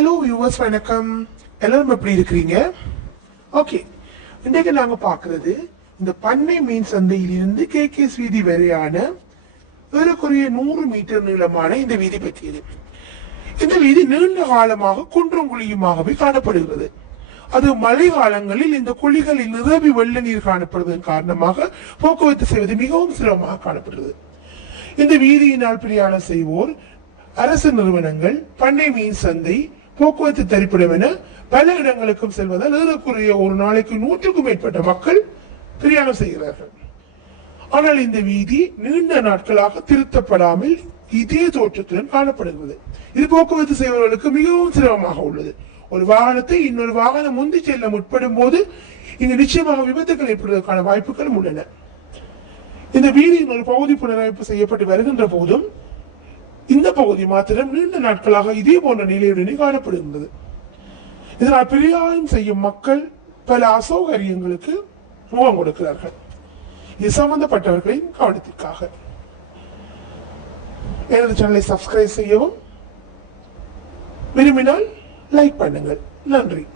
Hello viewers வணக்கம். எல்லாரும் எப்படி இருக்கிறீங்க? ஓகே இன்றைக்கு நாங்க பார்க்குறது இந்த பண்ணை மீன் சந்தையிலிருந்து கே கே வீதி வரையான ஏறக்குறைய நூறு மீட்டர் நீளமான இந்த வீதி பற்றியது. இந்த வீதி நீண்ட காலமாக குன்றும் குழியுமாகவே காணப்படுகிறது. அது மழை காலங்களில் இந்த குழிகளில் நிரம்பி வெள்ள நீர் காணப்படுவதன் காரணமாக போக்குவரத்து செய்வது மிகவும் சிரமமாக காணப்படுகிறது. இந்த வீதியினால் பிரயாணம் செய்வோர் அரசு நிறுவனங்கள் பண்ணை மீன் சந்தை போக்குவரத்து தரிப்பிடம் என பல இடங்களுக்கும் செல்வதால் ஏறக்குறைய ஒரு நாளைக்கு நூற்றுக்கும் மேற்பட்ட மக்கள் பிரயாணம் செய்கிறார்கள். ஆனால் இந்த வீதி நீண்ட நாட்களாக திருத்தப்படாமல் இதே தோற்றத்துடன் காணப்படுகிறது. இது போக்குவரத்து செய்பவர்களுக்கு மிகவும் சிரமமாக உள்ளது. ஒரு வாகனத்தை இன்னொரு வாகனம் முந்தி செல்ல முற்படும் போது இங்கு நிச்சயமாக விபத்துகள் ஏற்படுவதற்கான வாய்ப்புகளும் உள்ளன. இந்த வீதியின் ஒரு பகுதி புனரமைப்பு செய்யப்பட்டு வருகின்ற போதும் இந்த பகுதி மாத்திரம் நீண்ட நாட்களாக இதே போன்ற நிலையுடனே காணப்படுகின்றது. இதனால் பிரயாணம் செய்யும் மக்கள் பல அசௌகரியங்களுக்கு முகம் கொடுக்கிறார்கள். இது சம்பந்தப்பட்டவர்களின் கவனத்திற்காக. எனது சேனலை சப்ஸ்கிரைப் செய்யவும் விரும்பினால் லைக் பண்ணுங்கள். நன்றி.